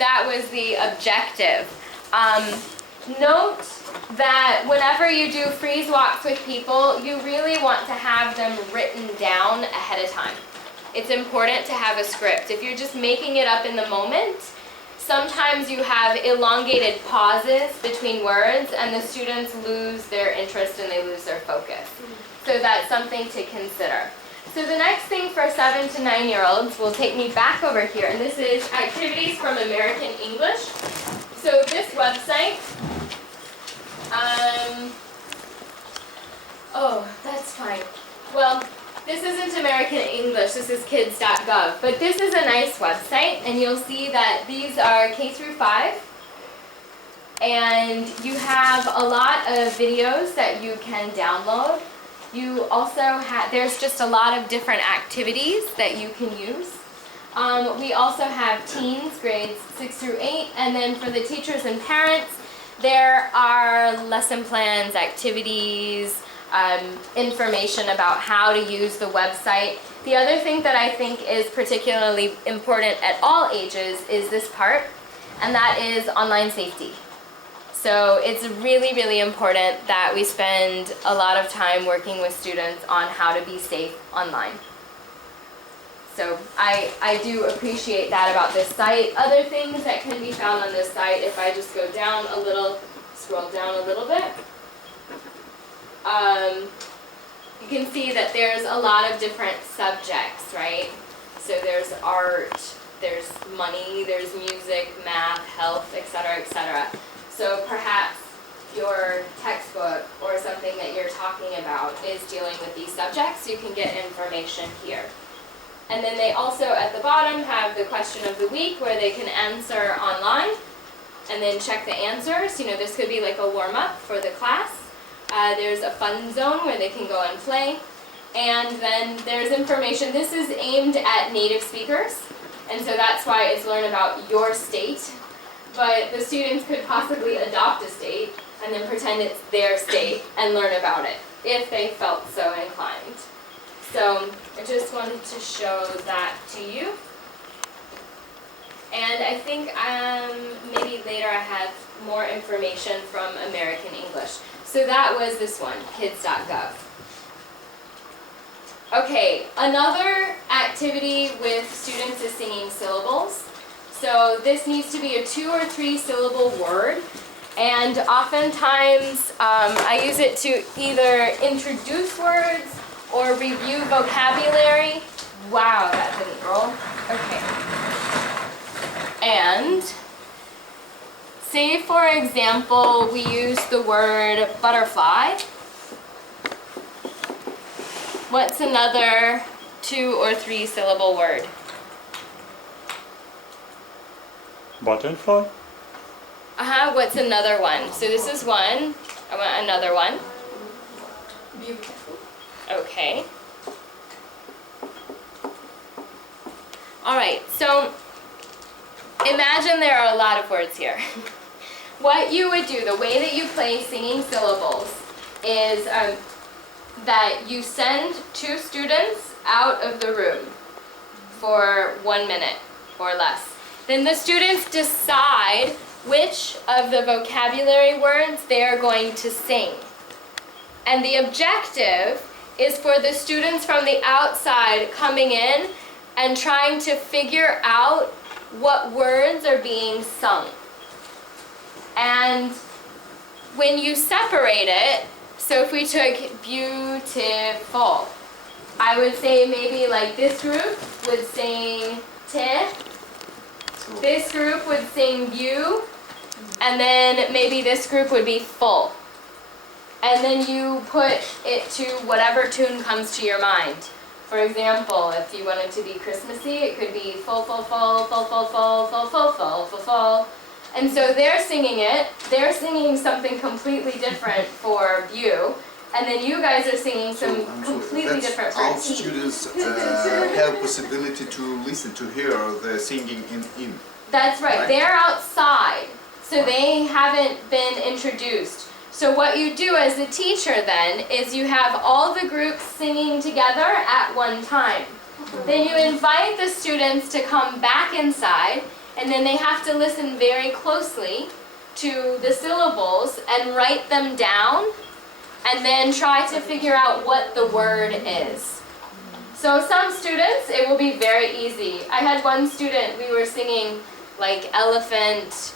that was the objective. Note that whenever you do freeze walks with people, you really want to have them written down ahead of time. It's important to have a script. If you're just making it up in the moment, sometimes you have elongated pauses between words and the students lose their interest and they lose their focus. So that's something to consider. So the next thing for 7 to 9-year-olds will take me back over here, and this is activities from American English. So this website, oh, that's fine. Well, this isn't American English, this is kids.gov, but this is a nice website, and you'll see that these are K through 5, and you have a lot of videos that you can download. You also have, there's just a lot of different activities that you can use. We also have teens, grades 6 through 8, and then for the teachers and parents, there are lesson plans, activities, information about how to use the website. The other thing that I think is particularly important at all ages is this part, and that is online safety. So it's really, really important that we spend a lot of time working with students on how to be safe online. So I do appreciate that about this site. Other things that can be found on this site, if I just go down a little, scroll down a little bit, you can see that there's a lot of different subjects, right? So there's art, there's money, there's music, math, health, etc., etc. So perhaps your textbook or something that you're talking about is dealing with these subjects. You can get information here. And then they also at the bottom have the question of the week where they can answer online and then check the answers. You know, this could be like a warm-up for the class. There's a fun zone where they can go and play. And then there's information. This is aimed at native speakers, and so that's why it's learn about your state. But the students could possibly adopt a state and then pretend it's their state and learn about it if they felt so inclined. So I just wanted to show that to you. And I think maybe later I have more information from American English. So that was this one, kids.gov. Okay, another activity with students is singing syllables. So this needs to be a 2 or 3 syllable word, and oftentimes I use it to either introduce words or review vocabulary. Wow, that didn't roll. Okay. And say, for example, we use the word butterfly. What's another 2 or 3 syllable word? Butterfly? What's another one? So this is one. I want another one. Beautiful. Okay. Alright, so imagine there are a lot of words here. What you would do, the way that you play singing syllables is that you send 2 students out of the room for 1 minute or less. Then the students decide which of the vocabulary words they are going to sing. And the objective is for the students from the outside coming in and trying to figure out what words are being sung. And when you separate it, so if we took beautiful, I would say maybe like this group would sing te, this group would sing view, and then maybe this group would be full. And then you put it to whatever tune comes to your mind. For example, if you wanted to be Christmassy, it could be full, full, full, full, full, full, full, full, full, full, full. And so they're singing it. They're singing something completely different for view. And then you guys are singing some completely different all for tea. students have possibility to listen, to hear the singing in. That's right. They're outside, so they haven't been introduced. So what you do as a teacher then is you have all the groups singing together at one time. Then you invite the students to come back inside And then they have to listen very closely to the syllables and write them down and then try to figure out what the word is. So some students, it will be very easy. I had one student, we were singing like elephant,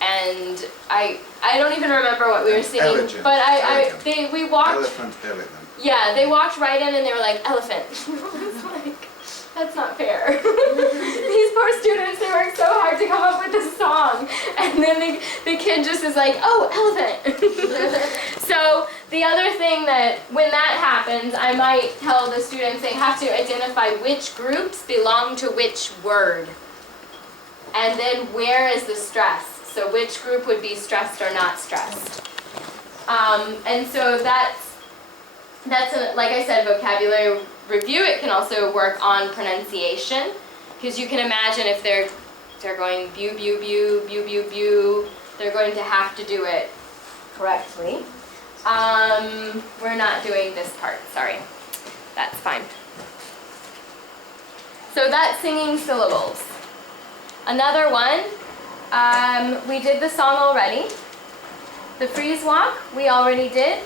and I don't even remember what we were singing, Elegant. but we walked. Elephant, elegant. Yeah, they walked right in and they were like, elephant. I was like, that's not fair. These poor students, they worked so hard to come up with this song. And then the kid just is like, oh, elephant. So the other thing that, when that happens, I might tell the students they have to identify which groups belong to which word. And then where is the stress? So which group would be stressed or not stressed? And so that's like I said, vocabulary review. It can also work on pronunciation, because you can imagine if they're going bu, bu, bu, bu, bu, bu, they're going to have to do it correctly. We're not doing this part, sorry. That's fine. So that's singing syllables. Another one, we did the song already. The freeze walk, we already did.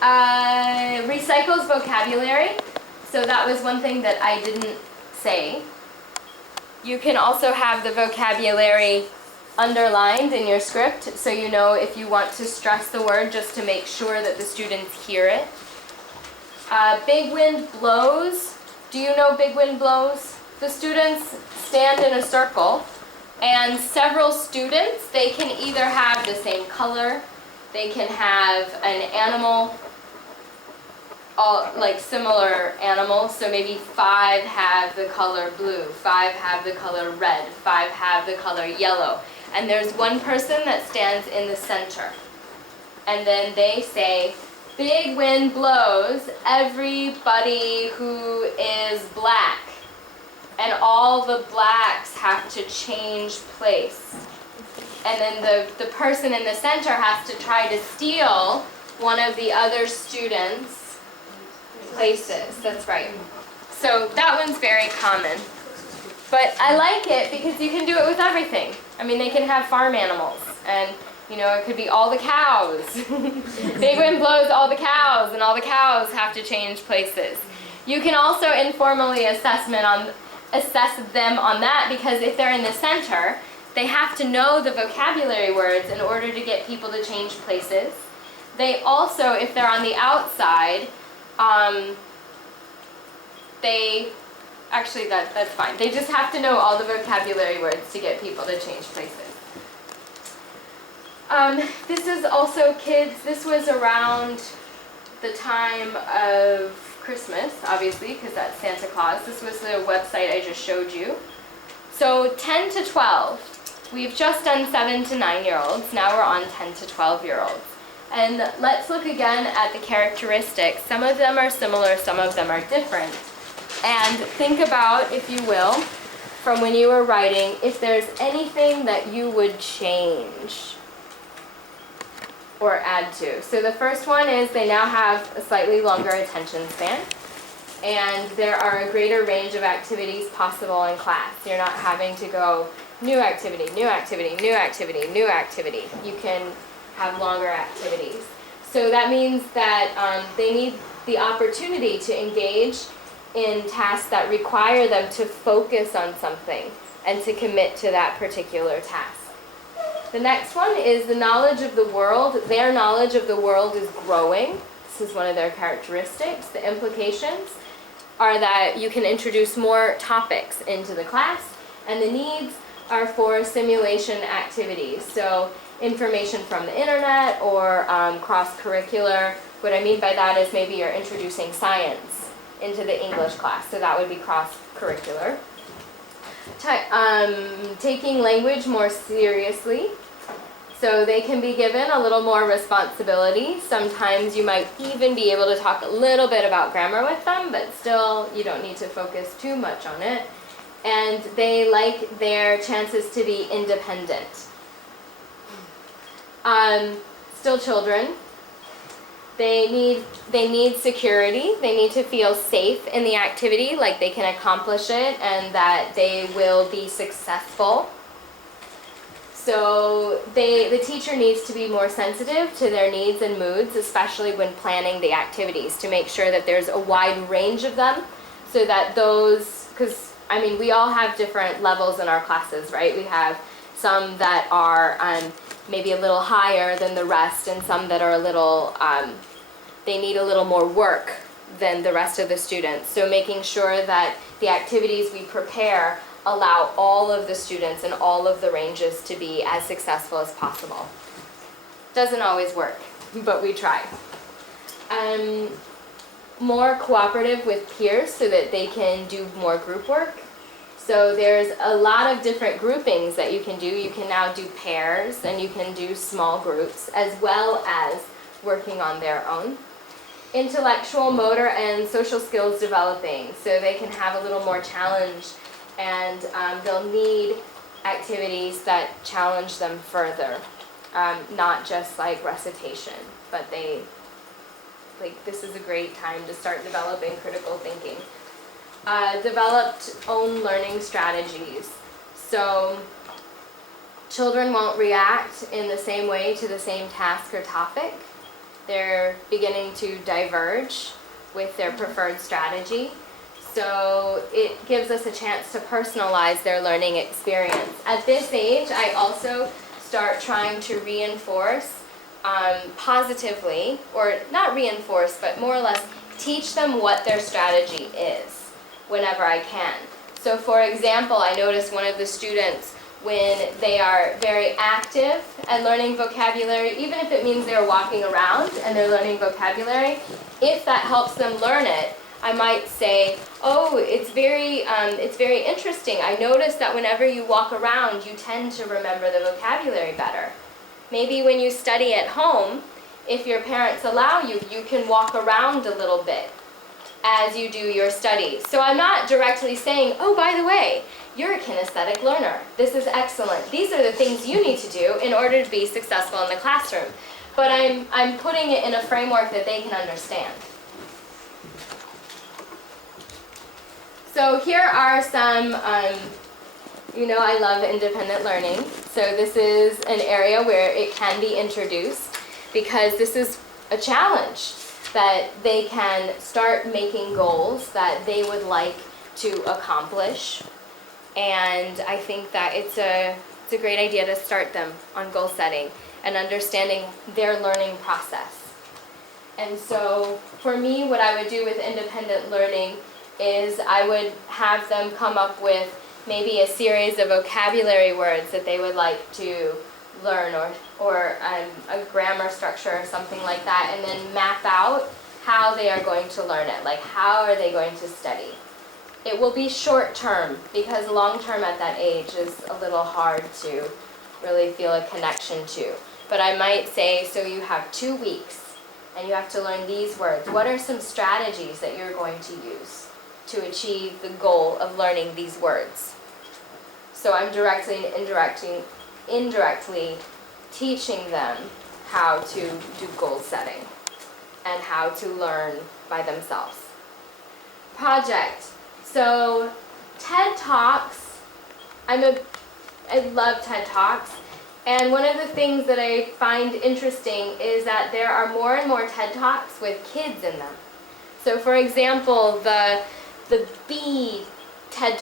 Recycles vocabulary, so that was one thing that I didn't say. You can also have the vocabulary underlined in your script, so you know if you want to stress the word, just to make sure that the students hear it. Big wind blows. Do you know big wind blows? The students stand in a circle, and several students, they can either have the same color, they can have an animal, all like similar animals, so maybe 5 have the color blue, 5 have the color red, 5 have the color yellow, and there's one person that stands in the center. And then they say, big wind blows, everybody who is black. And all the blacks have to change place. And then the person in the center has to try to steal one of the other students' places. That's right. So that one's very common. But I like it because you can do it with everything. I mean, they can have farm animals, and you know, it could be all the cows. Big wind blows all the cows, and all the cows have to change places. You can also informally assess them on that, because if they're in the center, they have to know the vocabulary words in order to get people to change places. They also, if they're on the outside, that's fine. They just have to know all the vocabulary words to get people to change places. This is also kids. This was around the time of Christmas, obviously, because that's Santa Claus. This was the website I just showed you. So 10 to 12. We've just done 7 to 9-year-olds. Now we're on 10 to 12-year-olds. And let's look again at the characteristics. Some of them are similar, some of them are different. And think about, if you will, from when you were writing, if there's anything that you would change or add to. So the first one is they now have a slightly longer attention span, and there are a greater range of activities possible in class. You're not having to go new activity, new activity, new activity, new activity. You can have longer activities. So that means that they need the opportunity to engage in tasks that require them to focus on something and to commit to that particular task. The next one is the knowledge of the world. Their knowledge of the world is growing. This is one of their characteristics. The implications are that you can introduce more topics into the class, and the needs are for simulation activities. So information from the internet or cross-curricular. What I mean by that is maybe you're introducing science into the English class, so that would be cross-curricular. Taking language more seriously, so they can be given a little more responsibility. Sometimes you might even be able to talk a little bit about grammar with them, but still you don't need to focus too much on it. And they like their chances to be independent. Still children. They need security. They need to feel safe in the activity, like they can accomplish it and that they will be successful. So the teacher needs to be more sensitive to their needs and moods, especially when planning the activities, to make sure that there's a wide range of them, so that those, because I mean we all have different levels in our classes, right? We have some that are maybe a little higher than the rest, and some that are a little, they need a little more work than the rest of the students. So making sure that the activities we prepare allow all of the students and all of the ranges to be as successful as possible. Doesn't always work, but we try. More cooperative with peers so that they can do more group work. So there's a lot of different groupings that you can do. You can now do pairs, and you can do small groups, as well as working on their own. Intellectual, motor, and social skills developing, so they can have a little more challenge, and they'll need activities that challenge them further, not just like recitation, but this is a great time to start developing critical thinking. Developed own learning strategies. So children won't react in the same way to the same task or topic. They're beginning to diverge with their preferred strategy. So it gives us a chance to personalize their learning experience. At this age, I also start trying to reinforce positively, or not reinforce, but more or less teach them what their strategy is whenever I can. So for example, I noticed one of the students, when they are very active at learning vocabulary, even if it means they're walking around and they're learning vocabulary, if that helps them learn it, I might say, oh, it's very interesting. I noticed that whenever you walk around, you tend to remember the vocabulary better. Maybe when you study at home, if your parents allow you, you can walk around a little bit as you do your studies. So I'm not directly saying, oh, by the way, you're a kinesthetic learner. This is excellent. These are the things you need to do in order to be successful in the classroom. But I'm putting it in a framework that they can understand. So here are some, I love independent learning. So this is an area where it can be introduced, because this is a challenge that they can start making goals that they would like to accomplish. And I think that it's a great idea to start them on goal setting and understanding their learning process. And so for me, what I would do with independent learning is I would have them come up with maybe a series of vocabulary words that they would like to learn, or a grammar structure or something like that, and then map out how they are going to learn it, like how are they going to study. It will be short term, because long term at that age is a little hard to really feel a connection to. But I might say, so you have 2 weeks and you have to learn these words. What are some strategies that you're going to use to achieve the goal of learning these words? So I'm directly and indirectly teaching them how to do goal setting and how to learn by themselves. Project. So TED Talks, I love TED Talks, and one of the things that I find interesting is that there are more and more TED Talks with kids in them. So for example, the B TED